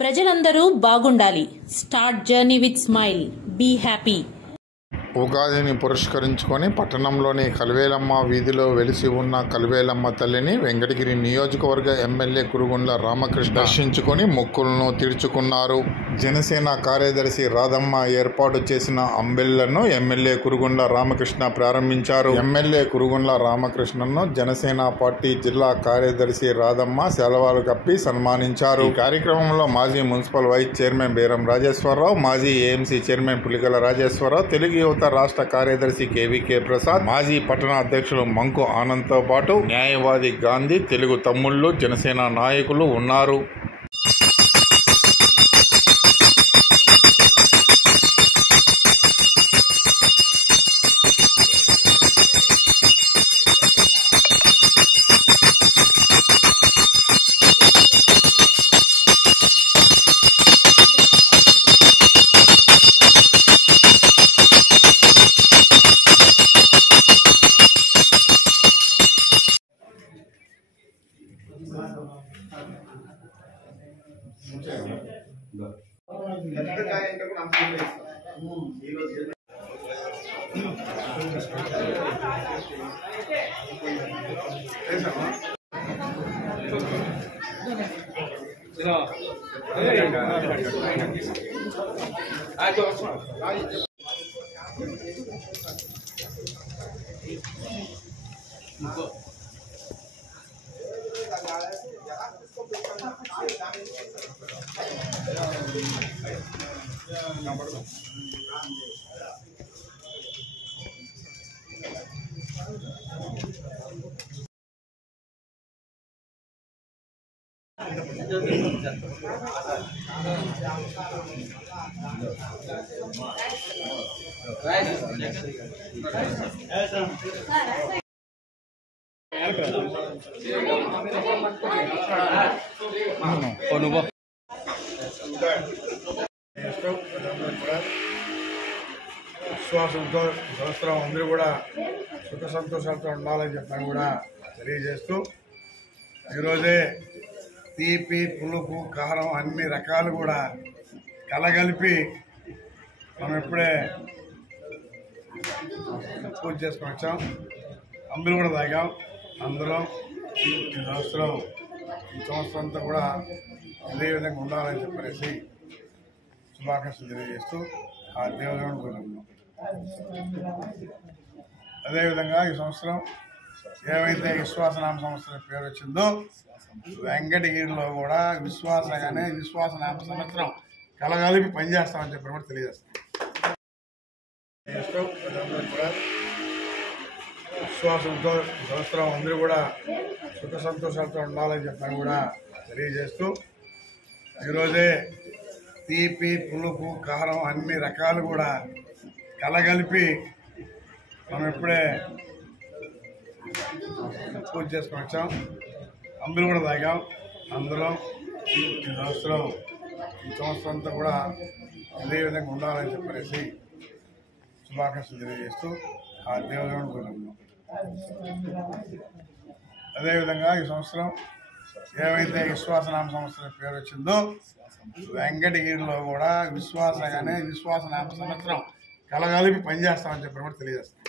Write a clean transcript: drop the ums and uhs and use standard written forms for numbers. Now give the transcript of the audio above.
ప్రజలందరూ బాగుండాలి. Start journey with smile. Be happy. ఉగాదిని పురస్కరించుకొని పట్టణంలోని కలివేలమ్మ వీధిలో వెలిసి ఉన్న కలివేలమ్మ తల్లిని వెంకటగిరి నియోజకవర్గ ఎమ్మెల్యే కురుగుండ్ల రామకృష్ణ దర్శించుకొని మొక్కులను తీర్చుకున్నారు. జనసేన కార్యదర్శి రాధమ్మ ఏర్పాటు చేసిన అంబెళ్లను ఎమ్మెల్యే కురుగుండ్ల రామకృష్ణ ప్రారంభించారు. ఎమ్మెల్యే కురుగుండ్ల రామకృష్ణను జనసేన పార్టీ జిల్లా కార్యదర్శి రాధమ్మ శాలువాలు కప్పి సన్మానించారు. ఈ కార్యక్రమంలో మాజీ మున్సిపల్ వైస్ చైర్మన్ బేరం రాజేశ్వరరావు, మాజీ ఏఎంసీ చైర్మన్ పులిగల రాజేశ్వరరావు, తెలుగు యువత రాష్ట్ర కార్యదర్శి కేవీకే ప్రసాద్, మాజీ పట్టణ అధ్యక్షులు మంకు ఆనంద్తో పాటు న్యాయవాది గాంధీ, తెలుగు తమ్ముళ్లు, జనసేన నాయకులు ఉన్నారు. విశ్వాసంతో సంవత్సరం అందరూ కూడా సుఖ సంతోషాలతో ఉండాలని చెప్పని కూడా తెలియజేస్తూ ఈరోజే తీపి, పులుపు, కారం అన్ని రకాలు కూడా కలగలిపి మనం ఇప్పుడే పూజ చేసుకొని వచ్చాం. అందరూ కూడా తాగాం. అందరం ఈ సంవత్సరం అంతా కూడా అదే విధంగా ఉండాలని చెప్పేసి శుభాకాంక్షలు తెలియజేస్తూ ఆ దేవుని కోరుకుంటున్నాం. అదేవిధంగా ఈ సంవత్సరం ఏవైతే విశ్వాసనామ సంవత్సరం పేరు వచ్చిందో వెంకటగిరిలో కూడా విశ్వాసనామ సంవత్సరం కలగలిపి పనిచేస్తామని చెప్పి కూడా తెలియజేస్తాం. విశ్వాసంతో సంవత్సరం అందరూ కూడా సుఖ సంతోషాలతో ఉండాలని చెప్పని కూడా తెలియజేస్తూ ఈరోజే తీపి, పులుపు, కారం అన్ని రకాలు కూడా కలగలిపి మనం ఇప్పుడే పూజ చేసుకొని వచ్చాం. అందరూ కూడా తాగాం. అందరం ఈ సంవత్సరం అంతా కూడా అదే విధంగా ఉండాలని చెప్పేసి శుభాకాంక్షలు తెలియజేస్తూ ఆ దేవుని కోరుకుంటున్నాం. అదేవిధంగా ఈ సంవత్సరం ఏవైతే విశ్వాసనామ సంవత్సరం పేరు వచ్చిందో వెంకటగిరిలో కూడా విశ్వాసనామ సంవత్సరం కలగలిపి పనిచేస్తామని చెప్పి కూడా తెలియజేస్తాం.